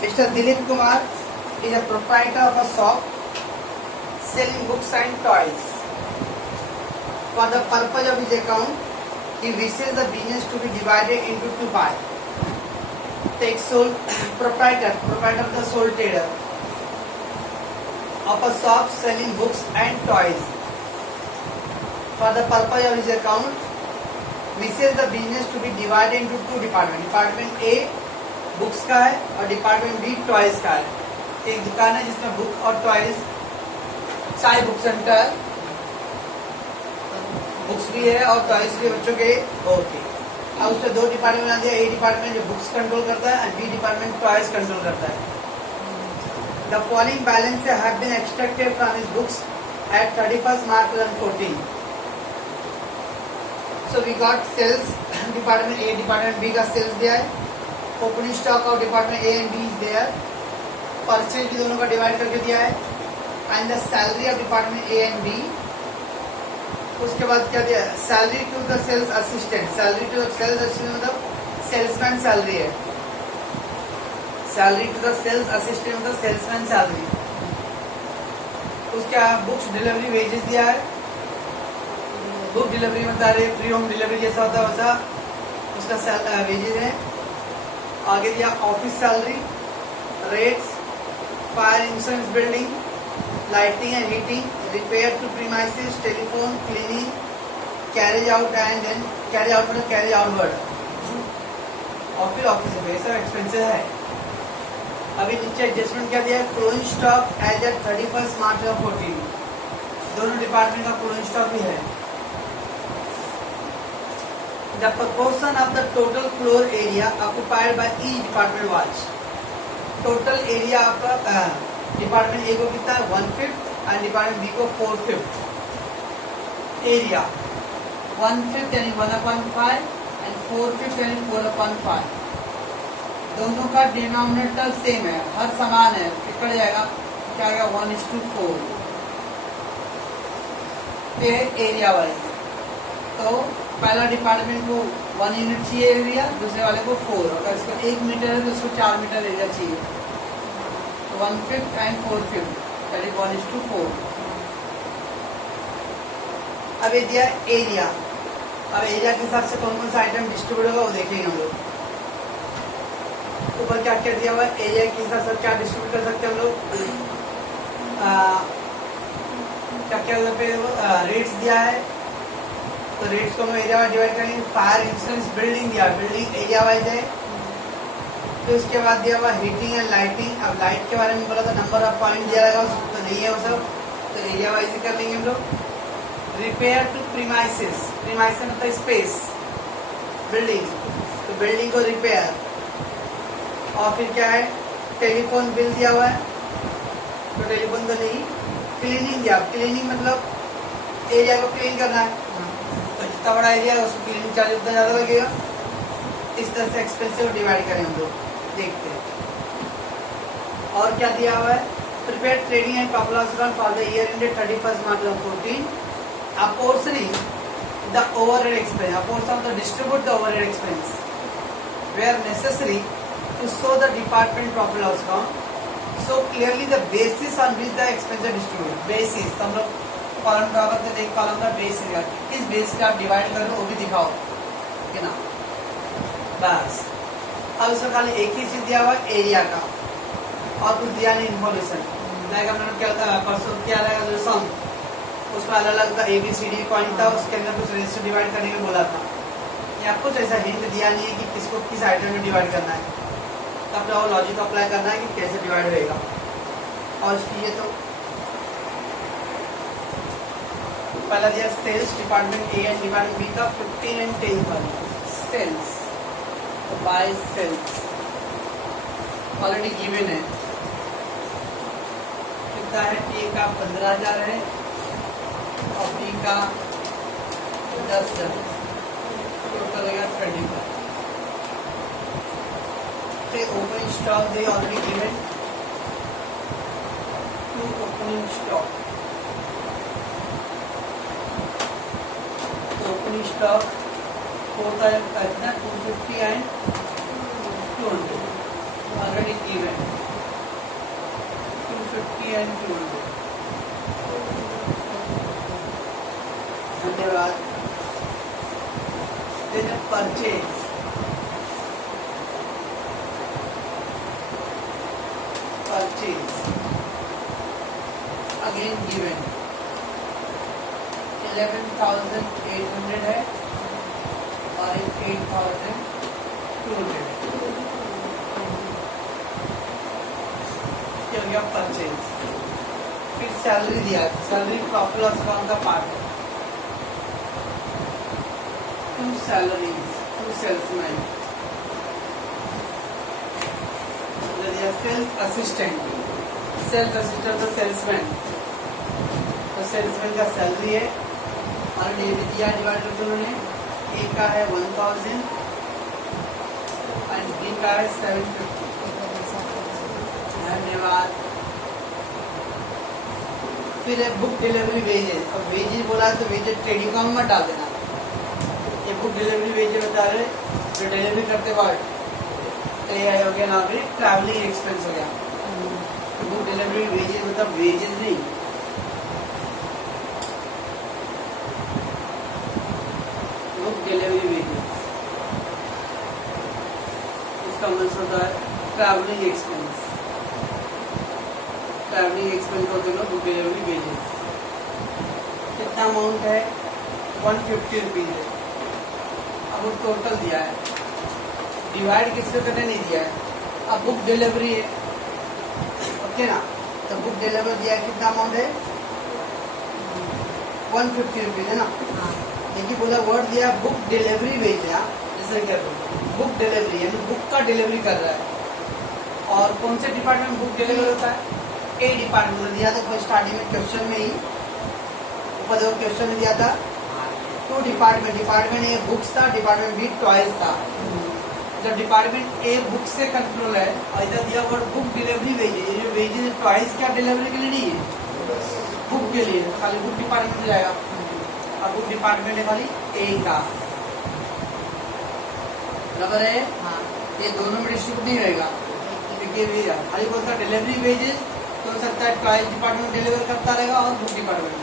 Mr. Dilip Kumar is a proprietor of a shop selling books and toys. For the purpose of his account, he wishes the business to be divided into two parts. Take sole proprietor of the sole trader of a shop selling books and toys. For the purpose of his account, wishes the business to be divided into two departments. Department A books का है और department B toys का है. एक दुकान है जिसमें book और toys, Sai book centre, books भी है और टॉयज भी बच्चों के. ओके, अब उसमें दो डिपार्टमेंट बना दिया. ए डिपार्टमेंट जो बुक्स कंट्रोल करता है और बी डिपार्टमेंट टॉयज कंट्रोल करता है. The following balance have been extracted from his books at 31st March 2014. So we got sales. Department A department B का सेल्स दिया है. Opening stock of department A and B is there. Purchase भी दोनों का divide करके दिया है. And the salary of department A and B. उसके बाद क्या दिया? Salary to the sales assistant. Salary to the sales assistant मतलब सेल्समैन सैलरी है. Salary to the sales assistant मतलब सेल्समैन सैलरी. उसके बुक्स डिलीवरी वेजेस दिया है. बुक डिलीवरी मतलब फ्री होम डिलीवरी जैसा होता है वैसा उसका वेजेस है. आगे दिया office salary, rates, fire insurance, building, lighting and heating, repair to premises, telephone, cleaning, carriage out and then carriage out मतलब कैरेज आउटवर्ड. ऑफिस में सब एक्सपेंसेस है. अभी नीचे एडजस्टमेंट क्या दिया है? Closing stock as at 31st March 2014. दोनों डिपार्टमेंट का क्लोजिंग स्टॉक भी है. The proportion of the total floor area occupied by each department was. Total area आपका डिपार्टमेंट ए को कितना है? 1/5 और डिपार्टमेंट बी को 4/5. एरिया 1/5 यानी 1/5 एंड 4/5 यानी 4/5. दोनों का डिनोमिनेटर सेम है, हर समान है. कितना जाएगा? क्या आएगा? 1:4. ये एरिया वाइज. तो पहला डिपार्टमेंट को 1 यूनिट चाहिए एरिया, दूसरे वाले को 4. अगर इसका 1 मीटर है तो उसको 4 मीटर एरिया चाहिए. तो 1/5 एंड 4/5 दैट इज 1:4. अब ये दिया एरिया. अब एरिया के हिसाब से कौन कौन सा आइटम डिस्ट्रीब्यूट होगा वो देखेंगे हम लोग. ऊपर क्या क्या दिया हुआ है? एरिया के हिसाब से क्या डिस्ट्रीब्यूट कर सकते हैं हम लोग? क्या क्या रेट्स दिया है तो रेट्स को हम एरिया वाइज डिवाइड करेंगे. फायर इंश्योरेंस, बिल्डिंग दिया, बिल्डिंग एरिया वाइज है. तो उसके बाद दिया हुआ हीटिंग एंड लाइटिंग. अब लाइट के बारे में बोला था नंबर ऑफ पॉइंट दिया रहेगा तो नहीं है वो सब, तो एरिया वाइज ही कर लेंगे हम लोग. Repair to premises. प्रीमाइसेस मतलब स्पेस, बिल्डिंग, तो बिल्डिंग को रिपेयर. और फिर क्या है? टेलीफोन बिल दिया हुआ है तो टेलीफोन तो नहीं. क्लीनिंग दिया. क्लीनिंग मतलब एरिया को क्लीन करना है, तो जितना बड़ा एरिया है उसको क्लीनिंग चार्ज उतना ज्यादा लगेगा. इस तरह से एक्सपेंसिव को डिवाइड करें हम लोग. देखते हैं और क्या दिया हुआ है. Prepare trading and capital for the year ended 31st March 2014. Apportioning the overhead expense. Apportion of the distribute the overhead expense where necessary to show the department profit loss account. So clearly the basis on which the expense are distributed. Basis तो हम लोग column draw करते थे. एक column का base है, किस base पे आप डिवाइड कर रहे हो वो भी दिखाओ, ठीक है ना. बस अब इसमें खाली एक ही चीज दिया हुआ एरिया का और कुछ दिया नहीं इन्फॉर्मेशन. लाइक हमने क्या परसों क्या रहेगा जो सम, उसमें अलग अलग का ABCD पॉइंट था, उसके अंदर कुछ रेशियो डिवाइड करने में बोला था. यहाँ कुछ ऐसा हिंट दिया नहीं है कि किसको किस आइटम में डिवाइड करना है. अपना वो लॉजिक अप्लाई करना है कि कैसे डिवाइड होएगा. और इसलिए तो पहला दिया sales. Department A and department B का 15 एंड 10 पर सेल्स. तो बाय सेल्स ऑलरेडी गिवन है. कितना है? ए का 15,000 है और बी का 10,000. टोटल रहेगा 25. opening stock they already given to opening stock. Opening stock 4,000 250 and 200 already given. Purchase again given 11,800 है और 8,200 है। ये हो गया परचेज। फिर सैलरी दिया है, सैलरी प्रॉफिट लॉस अकाउंट का पार्ट है। To salaries, to salesman, sales assistant, sales assistant तो सेल्समैन, तो सेल्समैन का सैलरी है और ये भी दिया डिवाइड करके उन्होंने। ए का है 1000 और बी का है 750। धन्यवाद। फिर है बुक डिलीवरी वेजेस। अब वेजेस बोला है तो वेजेस ट्रेडिंग अकाउंट मत डाल देना। ये बुक डिलीवरी वेजेस बता रहे जो डिलीवरी करते वक्त तो ये हो गया ना फिर ट्रैवलिंग एक्सपेंस हो गया। बुक डिलीवरी वेजेस मतलब वेजेस नहीं, बुक डिलीवरी वेजेस इसका मतलब होता है ट्रैवलिंग एक्सपेंस। ट्रैवलिंग एक्सपेंस होते हैं बुक डिलीवरी वेजेस। कितना अमाउंट है 150 रुपीज है। अब वो टोटल दिया है, डिवाइड किससे करने नहीं दिया है। अब बुक डिलीवरी है, ओके ना, तो बुक डिलीवरी दिया है कितना अमाउंट है 150 रुपीज है ना। देखिए बोला वर्ड दिया बुक डिलीवरी वेज है। जैसे क्या बुक डिलीवरी यानी बुक का डिलीवरी कर रहा है। और कौन से डिपार्टमेंट में बुक डिलीवरी होता है, ए डिपार्टमेंट में दिया था स्टार्टिंग में क्वेश्चन में ही ऊपर देखो क्वेश्चन में दिया था टू डिपार्टमेंट ए बुक्स था, डिपार्टमेंट बी टॉयज था। जब डिपार्टमेंट ए बुक से कंट्रोल है और इधर दिया वर्ड बुक डिलीवरी वेजेज, ये जो वेजेज टॉयज क्या डिलीवरी के लिए नहीं है, बुक के लिए, खाली बुक डिपार्टमेंट में जाएगा। और बुक डिपार्टमेंट है खाली ए का, बराबर है। ये दोनों में डिस्ट्रीब्यूट नहीं रहेगा। देखिए खाली बोलता डिलीवरी वेजेज तो हो सकता है टॉयज डिपार्टमेंट डिलीवर करता रहेगा और बुक डिपार्टमेंट।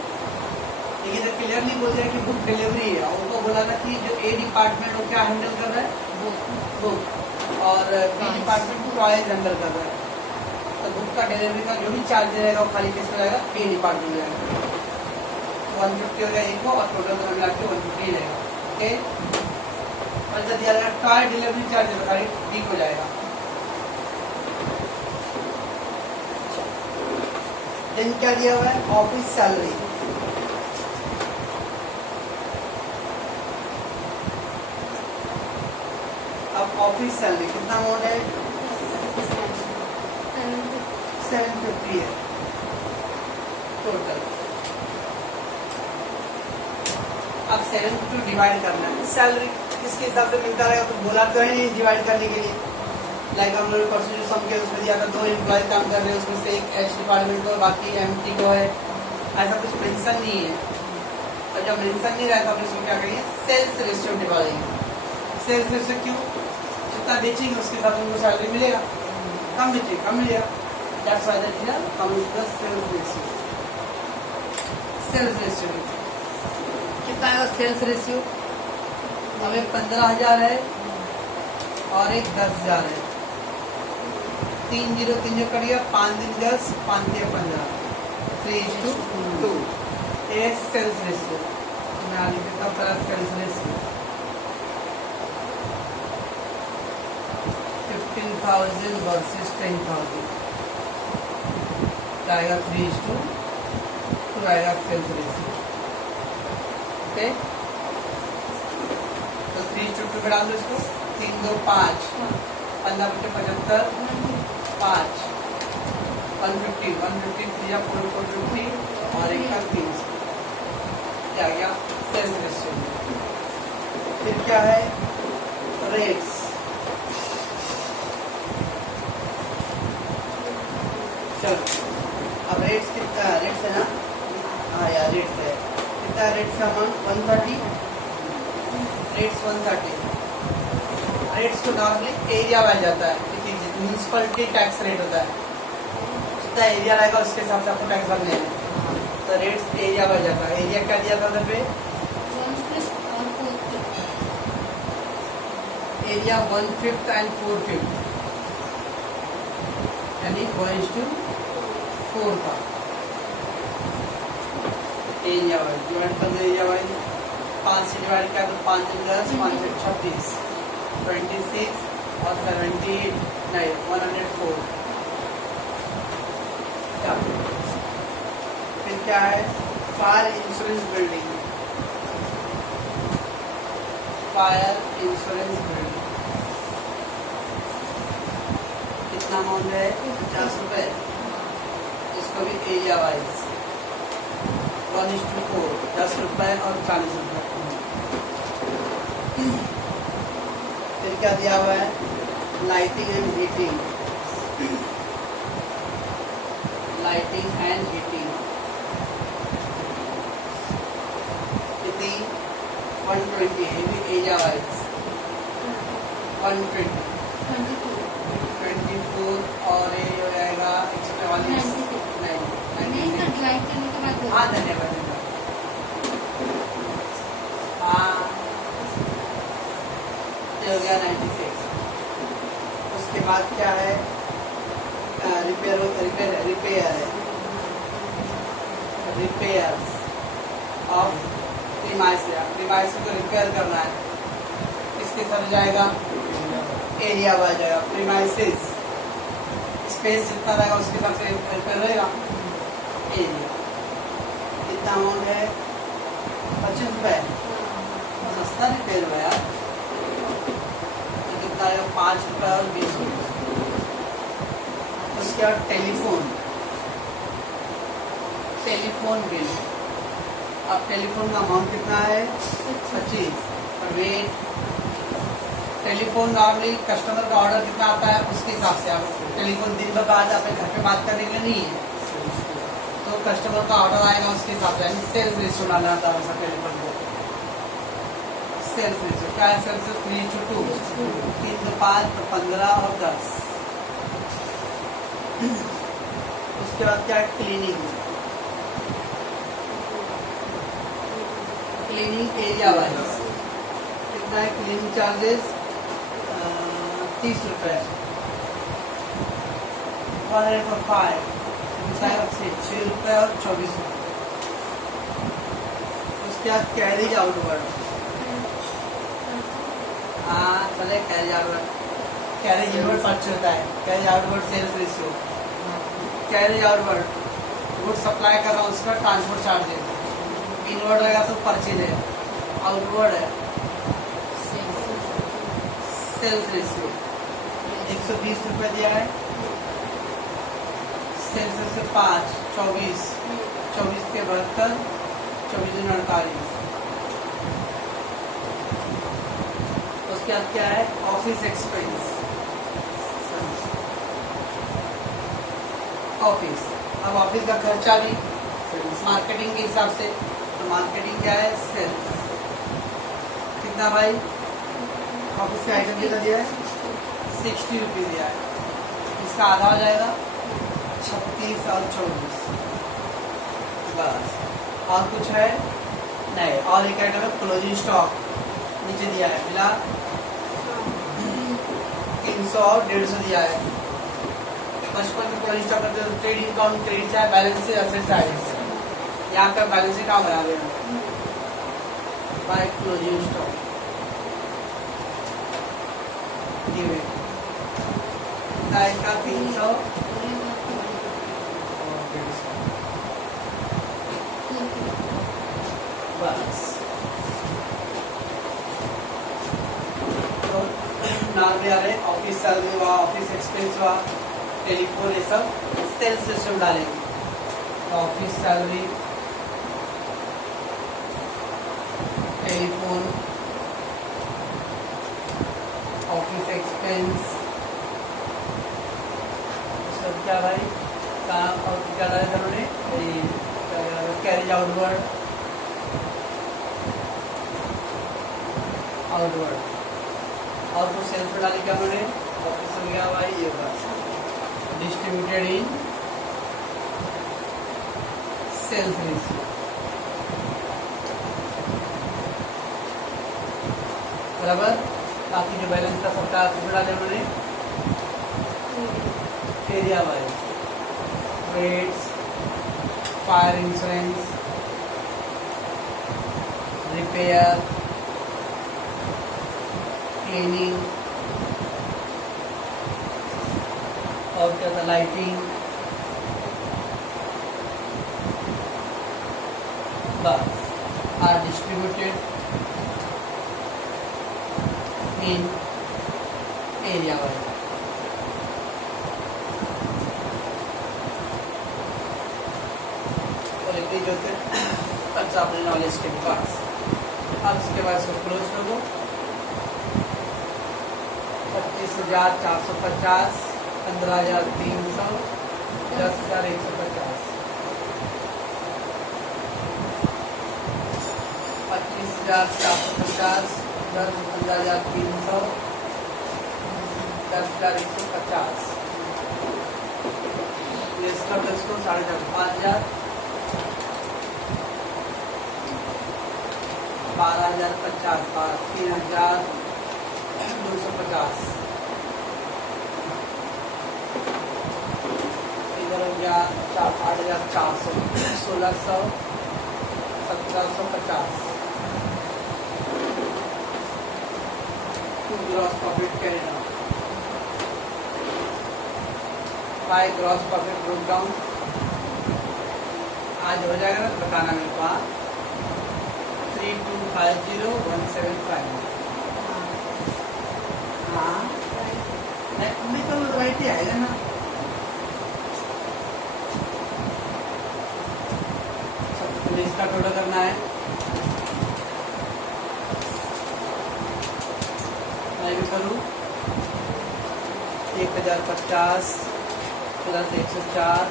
लेकिन तो क्लियरली बोल दिया कि बुक डिलीवरी है। उनको बोला था कि जो ए डिपार्टमेंट वो क्या हैंडल कर रहा है, बुक, और बी डिपार्टमेंट टॉयज हैंडल कर रहा है। तो बुक का डिलीवरी का जो भी चार्ज रहेगा वो खाली किस में जाएगा, ए डिपार्टमेंट में जाएगा। 150 हो गया एक को और टोटल मिला के 150 रहेगा। ओके, और जब दिया जाएगा टॉय डिलीवरी चार्ज खाली बी को जाएगा। देन क्या दिया हुआ है, ऑफिस सैलरी। अब ऑफिस सैलरी कितना अमाउंट है 750 है टोटल। अब 750 डिवाइड करना है। सैलरी किसके हिसाब से मिलता रहेगा, तो बोला तो है नहीं डिवाइड करने के लिए। लाइक हम लोग परसों जो सम के उसमें दिया था 2 एम्प्लॉय काम कर रहे हैं, उसमें से एक एच डिपार्टमेंट को बाकी एमटी को है, ऐसा कुछ मेंशन नहीं है। और जब मेंशन नहीं रहता तो इसको क्या करेंगे, सेल्स रेशियो निकालेंगे। सेल्स रेशियो क्यों, जितना बेचेंगे उसके साथ उनको सैलरी मिलेगा, कम बेचेंगे कम मिलेगा। That's why that here comes the sales ratio. Sales ratio कितना है सेल्स रेशियो, हमें 15,000 है और एक 10,000 है। 3 0 3 जो करिए 5 दिन 10 5 दिया 15 3:2 ये सेल्स रेशियो। मैं आगे कितना प्लस सेल्स रेशियो 15,000 वर्सेस 10,000 आएगा 3:2 आएगा सेल्स रेशियो। ओके, तो 3:2 पे डाल दो इसको। 3 2 5 15 बचे 75 5 150 150 3 4 450 और एक का 300 क्या गया सेल्स रेशियो। फिर क्या है रेट्स। चलो अब रेट्स कितना रेट्स है ना, हाँ यार रेट्स है कितना, रेट्स का अमाउंट 130, रेट्स 130। रेट्स को नॉर्मली एरिया वाइज जाता है, म्यूनसिपलिटी टैक्स रेट होता है, जितना एरिया रहेगा उसके हिसाब से आपको टैक्स भरने हैं। तो रेट्स एरिया वाइज जाता है। एरिया क्या दिया था उधर पे, एरिया 1/5 एंड 4/5 यानी 1:3 4 का एरिया वाइज डिवाइड कर दो। एरिया वाइज 5 से डिवाइड किया तो 5 10 5 से 26 26 और 78 नहीं 104। फिर क्या है fire insurance building. Fire insurance building कितना अमाउंट है 50 रुपए। इसको भी एरिया वाइज 1:4 10 रुपए और 40 रुपए। फिर क्या दिया हुआ है lighting and heating. Lighting and heating कितनी 120 है भी एरिया वाइज 120 24 और ये हो जाएगा 144 नहीं। हाँ धन्यवाद। हाँ ये हो गया 96। उसके बाद क्या है रिपेयर ऑफ प्रीमाइस को रिपेयर करना है। इसके सब जाएगा एरिया आ जाएगा प्रीमाइसिस स्पेस जितना रहेगा उसके हिसाब से रिपेयर रहेगा एरिया। कितना अमाउंट है 25 रुपए। सस्ता रिपेयर हुआ यार। तो कितना है 5 रुपए और 20 रुपए। उसके बाद टेलीफोन बिल। अब टेलीफोन का अमाउंट कितना है 25। और वेट टेलीफोन नॉर्मली कस्टमर का ऑर्डर कितना आता है उसके हिसाब से। आप टेलीफोन दिन भर बाद अपने घर पे बात करने के लिए नहीं है तो कस्टमर का ऑर्डर आएगा उसके हिसाब से। सेल्स रेशियो डालना आता है उसका टेलीफोन को। सेल्स रेशियो क्या है सेल्स 3:2 3 तो 5 तो 15 और 10। उसके बाद क्या है क्लीनिंग एरिया वाइज कितना है क्लीनिंग चार्जेस 30 रुपए। 105 6 रुपए और 24 रुपए। उसके बाद कैरिज आउटवर्ड। हाँ चले कैरिज आउटवर्ड पर्च होता है। Carriage outward sales ratio. Carriage outward good supply कर रहा हूँ उसका ट्रांसपोर्ट चार्जेस। इनवर्ड रहेगा तो परचेज है। आउटवर्ड है सेल्स रेशियो 120 रुपए दिया है। सेल्स रेशियो 5 24 24 के 72 24 48। उसके बाद क्या है ऑफिस एक्सपेंस। ऑफिस अब ऑफिस का खर्चा भी मार्केटिंग के हिसाब से। तो मार्केटिंग क्या है सेल्स कितना भाई ऑफिस का आइटम कितना दिया है 60 रुपये दिया है। इसका आधा हो जाएगा 36 और 24 बस। और कुछ है नहीं। और एक आइटम है क्लोजिंग स्टॉक नीचे दिया है मिला 300 और 150 दिया है। 55 में क्लोजिंग स्टॉक करते हैं ट्रेडिंग अकाउंट क्रेडिट चाहे बैलेंस से असेट चार्जेस। यहाँ पे बैलेंस शीट बना देना बाय क्लोजिंग स्टॉक। का 300 बस। तो नाम आ रहे ऑफिस सैलरी हुआ ऑफिस एक्सपेंस हुआ टेलीफोन ये सब सेल्स सिस्टम डालेंगे। तो office salary telephone office expense सब क्या भाई काम और क्या डाले थे उन्होंने कैरिज आउटवर्ड और कुछ सेल्स डाले क्या उन्होंने ऑफिस हो गया भाई ये डिस्ट्रीब्यूटेड इन सेल्स रेशियो बराबर। बाकी जो बैलेंस था सबका डाले उन्होंने area wise rates, fire insurance, repair, cleaning, और क्या था, लाइटिंग, बस are distributed in area wise. और इतनी जो थे अच्छा अपने नॉलेज के पास। अब इसके बाद इसको क्लोज कर दो। 25,450, 15,300, 10,150, 25,450, 15,300, 10,150, ये इसका 5,500, 12,050, 3,250, इधर हो गया 8,400, 1,600, 1,750, gross profit carried out, 5 gross profit broke down. आज हो जाएगा ना, बताना मेरे को। 3,250,175। हाँ नहीं तो राइट ही आएगा ना। सबसे इसका टोटल करना है। मैं भी करूँ 1,050 plus 104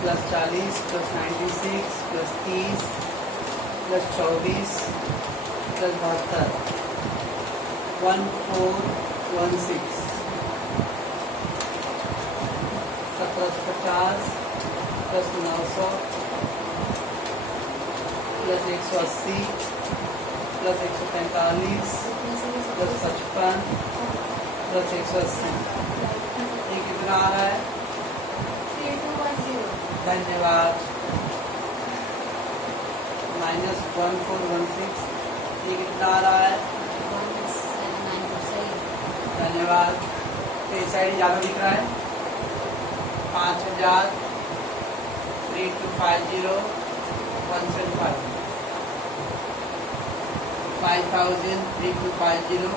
plus 40 plus 96 plus 30 plus 24 plus 72, 1,416, 1,750 plus 900 plus 180 plus 145 plus 55 plus 180, ये कितना आ रहा है? 3210। धन्यवाद। माइनस 1,416, ये कितना आ रहा है? 1794। धन्यवाद। तो इस साइड ज़्यादा दिख रहा है। 5,000, 3,250,175, 5,000, 3,250,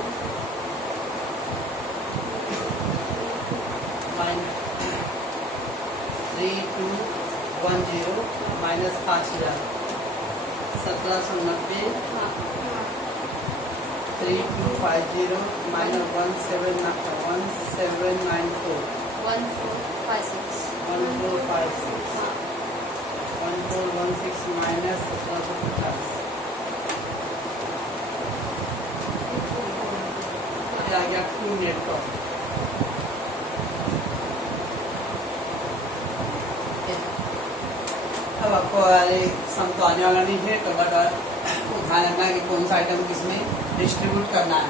-3,210 माइनस 5,000, 1,790, 3,250 माइनस 1,794, 1456। 1,456, 1,416 माइनस 1,750, ये आ गया ट्रू नेट प्रॉफिट। अब आपको सम तो आने वाला नहीं है, तो बट ध्यान रखना है कि कौन सा आइटम किसमें डिस्ट्रीब्यूट करना है।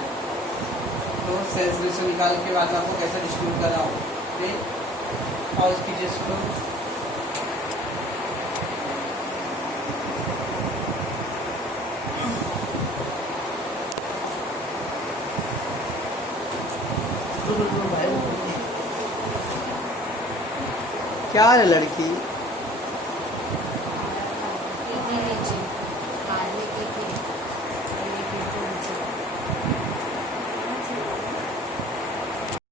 तो सेल्स रेशियो निकाल के बाद आपको कैसे डिस्ट्रीब्यूट करना हो, ठीक। और इसकी जिसको क्या है लड़की।